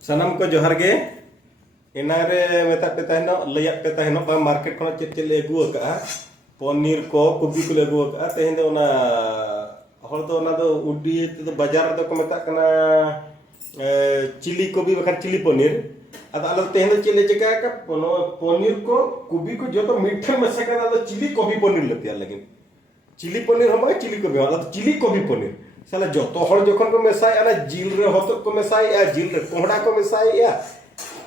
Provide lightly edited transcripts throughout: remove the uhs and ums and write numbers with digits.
Sanam ko johar ge enare meta pe tahno layak pe tahno ba market khona chet chet le agu ka ponir ko kobi ko le agu ka tehende ona hor do ona do udi to bazar do ko meta kana chili kobi bakhan chili ponir ado alo tehende chile jeka ka ponir ko kobi ko joto mithe mesa kana ado chili kobi ponir le tiar lagi chili ponir hama chili kobi ado chili kobi ponir salah joto hor jokhon ko mesai ana jil re hotot ko mesai ya jil re kohda ko mesai ya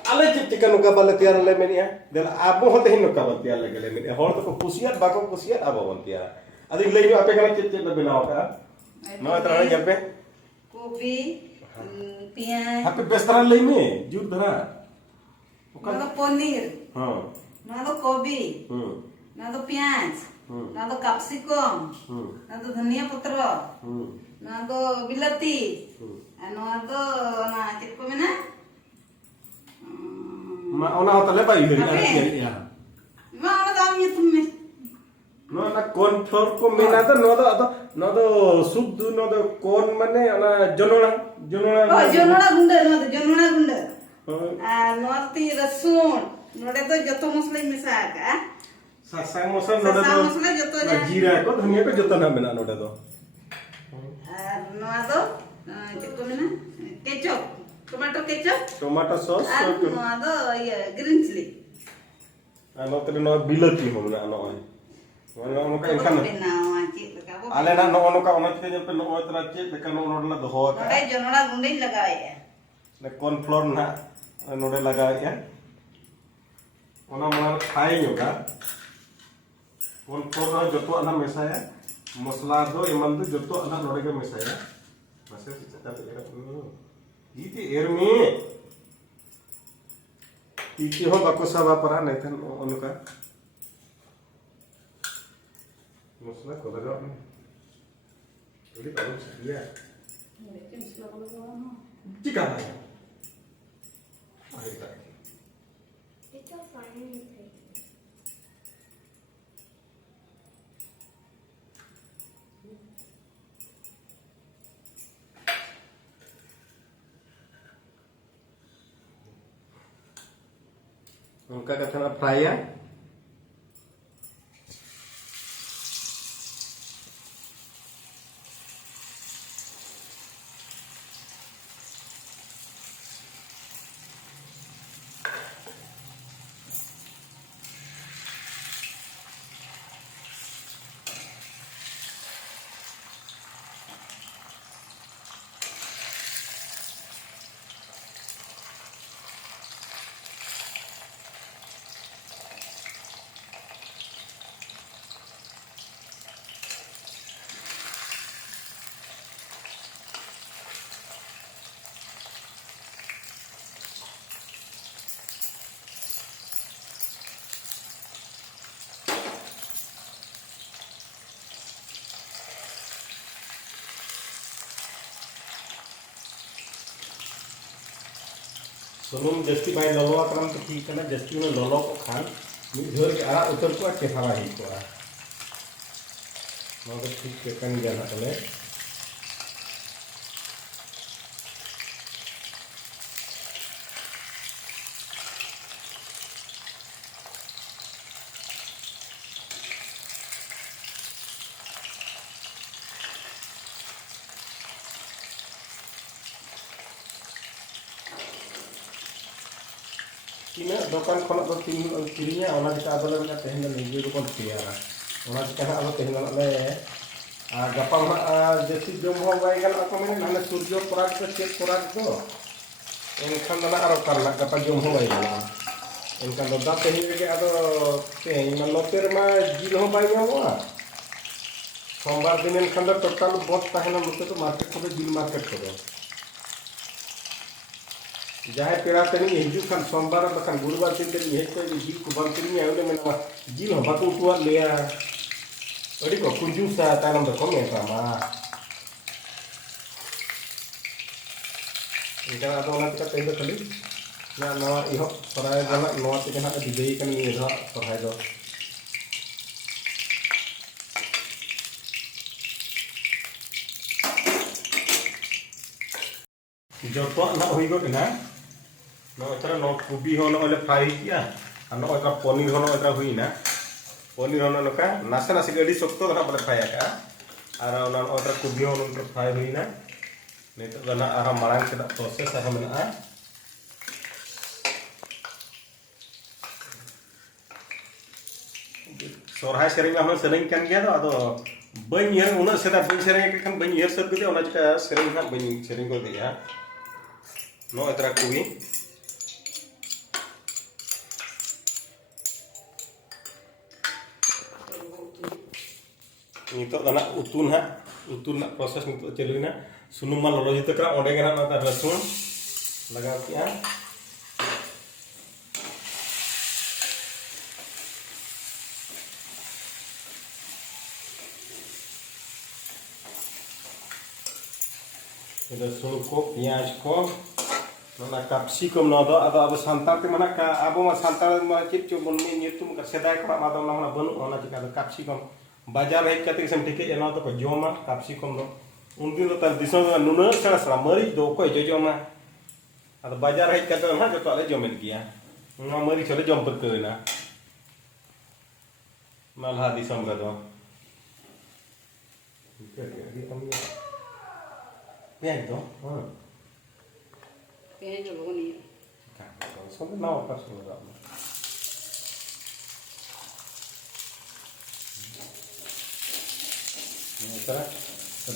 ale cek nuka bala tiar le menia del abo hote hin nuka bala tiar le gele menia hor to ko kusiat bako kusiat abo bon tiar adi lei ape kana cek cek benaw ka no tra jape kopi pian ape bestara lei me jur dara nado ponir ha nado kobi nado pianj nado capsicum nado dhania patra nado bilati nado na cek ko mena ma ona hotale bai hiri ana ya ma ana dam nyutum me no na corn flour ko mena to no do suddu no do corn mane ona jonona oh jonona gunda no ti rasun node to joto mosla mesa ka sasang mosla node do jira ko dhania ko joto na mena node do no do cek ko mena ketchup tomato sauce no do green chili ano tele no bilati mo na ano ay ano ka inkan ale na no ono ka ono te pe no tra che de kan no la do ho ka node jonona gundai lagaye ne corn flour na node laga ya ona mana khai yo ka corn flour na joto ana mesa ya mosla do eman do joto ana node ke mesa ya masa kita pe iti ermi iti ho bako saba para naitan onuka mosla ko daga ini baru sedia jika akhir tak It's all fine. उनका कथन fry है सुनुम जस्ती भाई ललो करम तो ठीक है ना जस्ती में ललो को खान मिधर के आ उतर को के हवा ही को आ मगर ठीक के कन जाना चले Kina dokan kono do kirinya ona kita abala na tehna ni do kon tiara ona kita alo tehna le gapa ma jesi jom ho bai gal ako mene nana surjo porag ko cek porag do enkan dana aro karna gapa jom ho bai gal enkan do da tehna ke ado tehna man loter ma jil ho bai wa sombar din enkan do total bot tahena mutte to market ko jil market ko जहाँ पेरा तनी हिजू खान सोमवार बखान गुरुवार दिन तनी hedge तो जिल को बंद करी आउले मेना जिल हो बाको उठवा लेया अड़ी को कुंजूसा तानम द कम एता मा इनका आदो ना tika तैलो खाली ना नवा इहो सराय गना नवा ते ना दिबे कन नि धा सराय दो joto nak hui go kena no cara no kubi hono ole fry kia ano ka ponir hono tra hui na ponir hono no ka nasa nasi gadi sokto na pada fry ka ara ono otra kubi hono tra fry hui na nito gana ara marang seda proses ara mena sorhai sering mah sering kan gaya to ado banyak una seda ban sering kan banyak sab gede ona jika sering kan banyak sering go dia no etra kubi nito dana utun na proses nito celina sunum mal lolo jite kra onde kana na rasun lagaw kia rasun ko piaj ko nona capsicum no do ado abo santar te mana ka abo ma santar ma chip chu bon mi nyutum ka sedai ka ma do na banu ona jika capsicum बाजार है कते किस्म टिके एना तो जोमा capsicum no उनदिन तो दिसो नुना सरा सरा मरी दो को जोमा अद बाजार है कते ना जो तले जोमेन किया ना मरी चले जोम पर ना मलहा दिसम का दो पेन तो हां पेन जो लोग नहीं का सब ना वापस हो रहा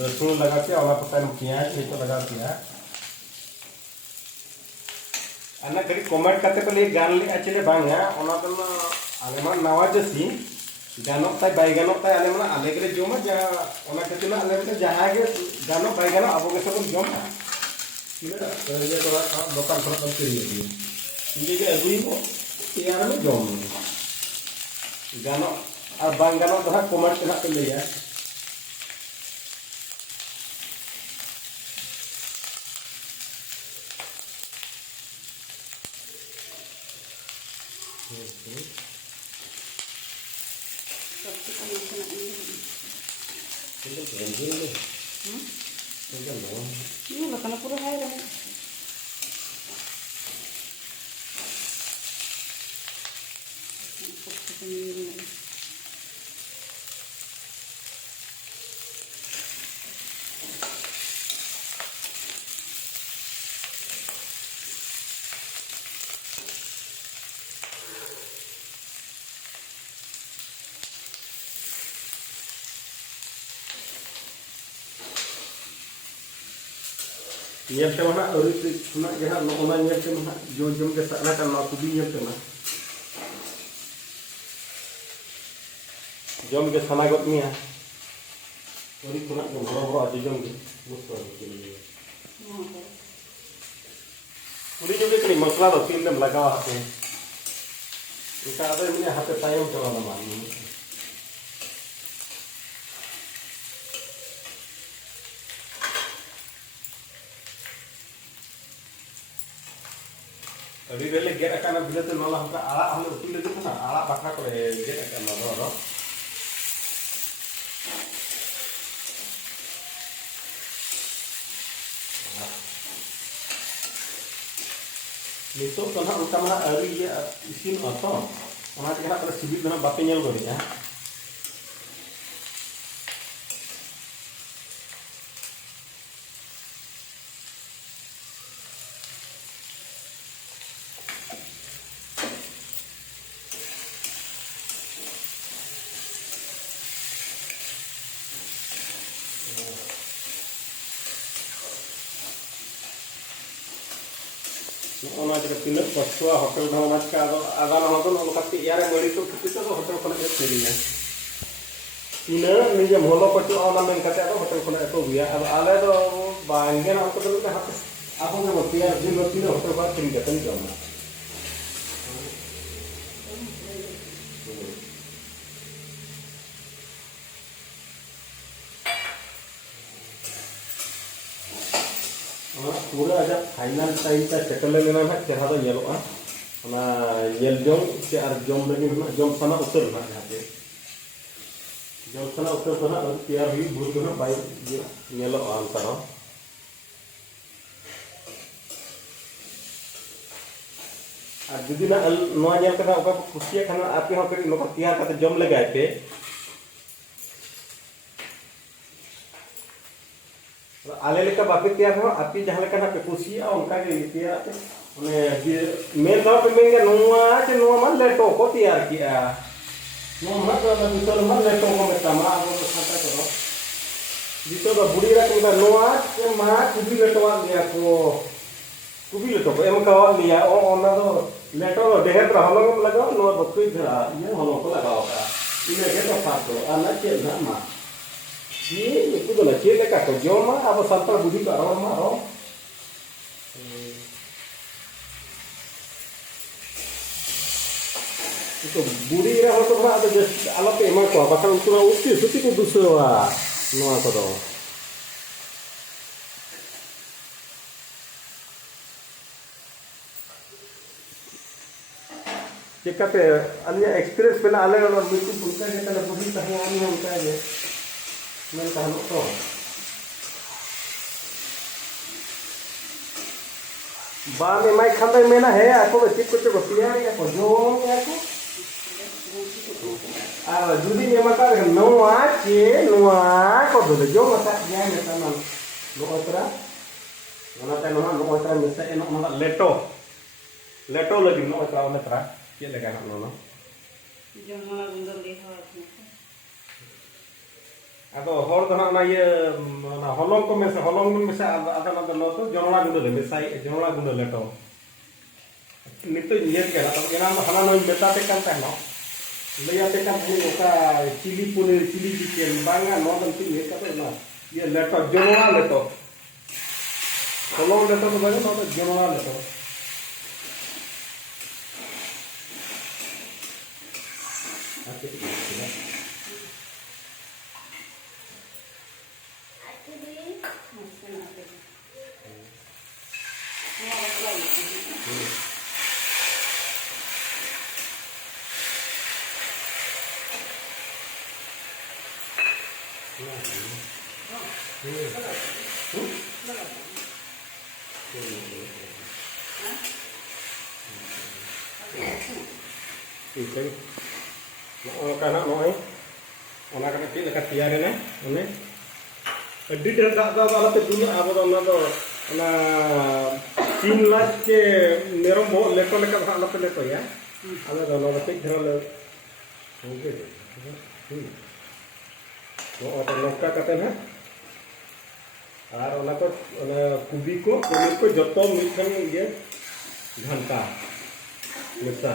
रसून लगा के और पता प्याज ये तो लगा दिया अन्ना करी कमेंट करते पहले गान ले अच्छे बांगा ओना तो आले मान नवा जसी गानों ताई बाई गानों ताई आले मान आले के जोमा जा ओना कहते ना आले के जहां के गानों बाई गानों अब के सब जोमा ये तो दुकान पर कम करी है ये के अगुई को यार में जोम गानों और बांग गानों तो कमेंट करना पे ले जाए ini lah karena pura hai lah nyel te mana ori tuna jaha no ona nyel te mana jom ke sana kan na kubi nyel te na jom ke sana got nia ori tuna jom boro ati jom ke musto uri jom ke masala do tin dem lagawa hate ita ada ini hate tayam coba nama अभी वेले gate अकाना बिले तो नला हमका आला हले उतु ले देखो ना आला बाखरा को गेट अकाना रो नितो तो ना उनका मना अरी ये इसिन अतो ओना के ना पर सिबिल ना बापे नेल गो दिया ona jika pindah pasua hotel na ka ada na hotel no kati yare mari to kita to hotel khona ek seriya ina nije molo patu ona men kate ado hotel khona ek biya ab ale do bangen na ko to hat apo ke botia din no tino hotel ba tin ke tan jama पूरा आजा final time ता settle लेना ना चेहरा तो yellow ना L जोम से आर जोम लगी ना जोम सना उतर ना जाते जोम सना उतर सना और तैयार हुई भूल ना बाई येलो आंसर हो और जुदी ना नोआ नेल कथा ओका खुशिया खाना आपे हो करी नोका तैयार करते जम लगाए पे आले लेका बापे तैयार हो आपे जहां लेका ना पे खुशिया उनका के तैयार पे मेन दो पे मेन नोआ के नोआ मान लेटो को तैयार किया नोआ मान तो मिसल मान लेटो को मेटामा अब खाता करो जितो दा बुढ़ी रा को नोआ के मा कुबी लेटवा लिया को कुबी लेटो को एम कावा लिया ओना दो लेटो देहे तर हलंग लगाओ नो बकई धरा ये हलंग को लगाओ का इने के तो फातो आना के ना मा ये itu do चे लेका को जोमा अब संतर बुद्धि का और मा रो itu बुढ़ी रा हो तो अब जस्ट आला पे मा को बाकन उतना उसी सुती को दुसवा नो को दो चिकाते अलिया एक्सपीरियंस पे आले और बिल्कुल उनका के तले बुढ़ी कहां आनी उनका है मैं कहां तो बा में माई खंदे में ना है आपको चिक कुछ को तैयार है को जो है को आ जुदी में मका नोआ के नोआ को दो जो मका या में तमन नो ओतरा ओना नो ओतरा मिसा एनो लेटो लेटो लगी नो ओतरा ओतरा ये लगा ना नो जमना गुंदर देखा अदो हर दना ना ये ना हलंग को में से हलंग में से आदा ना नो तो जनला गुंडे ले मिसाई जनला गुंडे लेटो नितो ये के ना तो एना हना नो मेता ते kan नो लया ते kan भूल ओका चिली पनीर चिली चिकन बांगा नो दन ती ये का ना ये लेटो जनला लेटो हलंग लेटो तो बांगा नो तो जनला लेटो Oke. Mau kana noy. Ona kana ti lekat tiare ne. One. Edit dak da ala te dunia abo na do ona 3 lakh के मेरो मो लेको लेका ala te leto ya. Ala do no te dhara le. Oke. Mau apa nokta kate na. और को कुबी को पनीर को जतो मिठन ये घंटा मिसा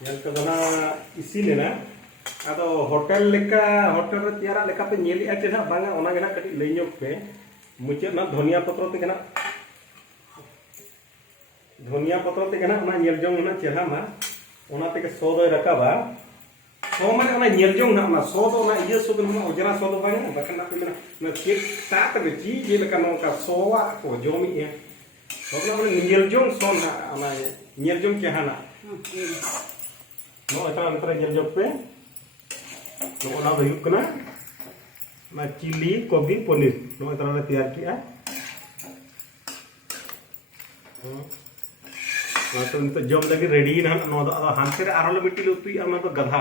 yang kedua isi nih na, atau hotel leka hotel tiara leka pe nyeli aja na banga ona gena kati lenyok pe, muncul na धनिया पत्र ते gena धनिया पत्र ते gena ona nyel jong na चेहरा मा, ona te के सो दो रकाबा, सो माने ona nyel jong na ona सो दो ना ये सो दो ना ओजना सो दो banga, bahkan na pe na cek tak te ji je leka nongka soa ko jomi ya, so na ona nyel jong so na ona nyel jong चेहरा ना नो eta antara jam jope नो ona bayuk kana na chili kobi paneer नो eta na tayar kiya ना तो नित जम लगे रेडी ना नो द हांते रे आरो मिट्टी लुतुई ना तो गधा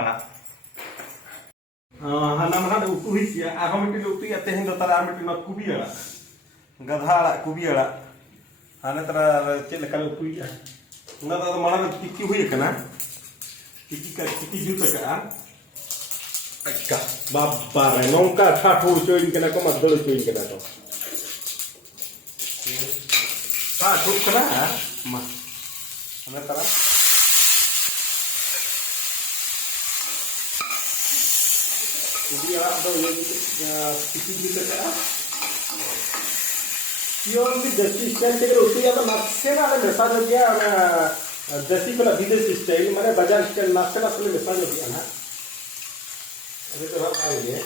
हाना मना उतु हिसिया आरो मिट्टी लुतुई अते हिंदो तारा मिट्टी ना कुबी अड़ा गधा अड़ा कुबी अड़ा हाने तारा चे लेका लुतुई ना तो मना टिक्की हुई कना Kiki juga kan? Agak babar, nongka ठाठुर चोइन कना को मदल चोइन कना तो ठाठुर कना मा हमें तरह ini ada yang kiki juga kan? Purely Desi style के रोटी या तो नाश्ते ना ada misalnya dia Desi वाला विदेशी स्टाइल माने बाजार स्टाइल नाश्ते ना सुने मिसाल दिया ना अरे तो हम आएंगे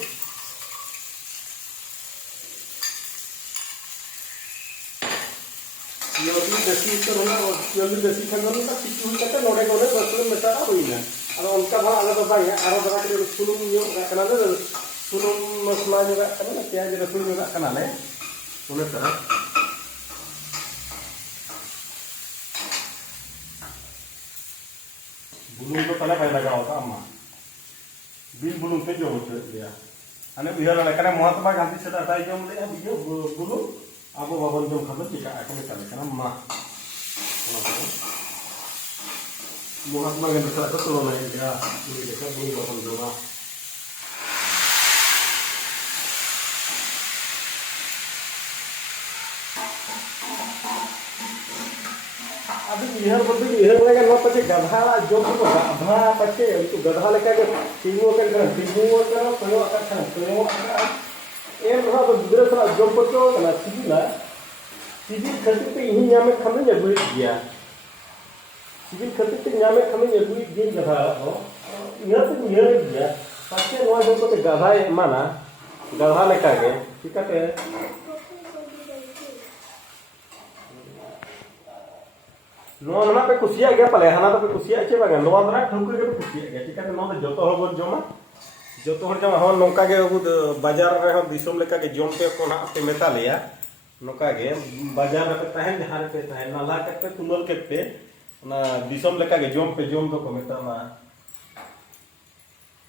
पियोली देसी तो होना पियोली देसी खान दो ना किछु हुई कते नोडे नोडे रसुन मेसा हुईना आरो उनका भा आला तो बांगे आरो दरा के सुनुम यो कना ले सुनुम मसला जो कना ना प्याज रसुन जो कना ले उन्हें तरह बुलुंग तो तले फायदा का होता अम्मा बिल बुलुंग पे जो होते दिया अने बिहार वाले कने महात्मा गांधी से टाटा जम ले बियो बुलुंग आबो बाबन जम खाबो चिका आकने चले कना मा महात्मा गांधी से तो तो नहीं दिया बुलुंग देखा बुलुंग बाबन जोगा अभी बिहार बोलते बिहार वाले का पचे गधा जो को गधा पचे तो गधा लेका के तीनों के तीनों का कोयो आका कोयो आका ए रहा तो गुजरे सला जो पचो ना सिबिला सिबिल खते पे ही यामे खमे ने गुई दिया सिबिल खते पे यामे खमे ने गुई दिन गधा हो यह तो यह दिया पचे नो जो को गधा माना गधा लेका के ठीक है नोआ ना पे कुसिया गया पले हाना तो पे कुसिया चे बागे नोआ ना ठुकुर के कुसिया गया ठीक है नोआ तो जतो हर बोन जमा जतो हर जमा हन नोका के बाजार रे हम दिसोम लेका के जम पे कोना पे मेता लिया नोका के बाजार पे तहन जहां पे तहन नाला के पे तुलल के पे ना दिसोम लेका के जम पे जम तो को मेता मा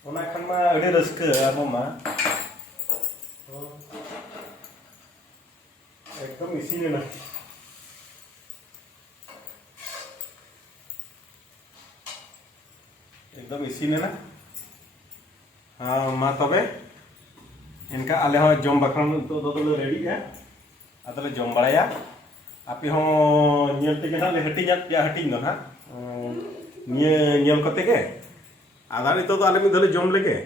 ओना खन मा अडे रस्क आबो मा एकदम इसी ने ना एकदम इसी ने ना हाँ मा तबे इनका आले हो जम बखरन तो रेडी है आतले जम बड़ाया आपे हो नियल ते ना ले हटिंग या हटिंग दो ना निये नियम कते के आधा तो आले में धले जम लेके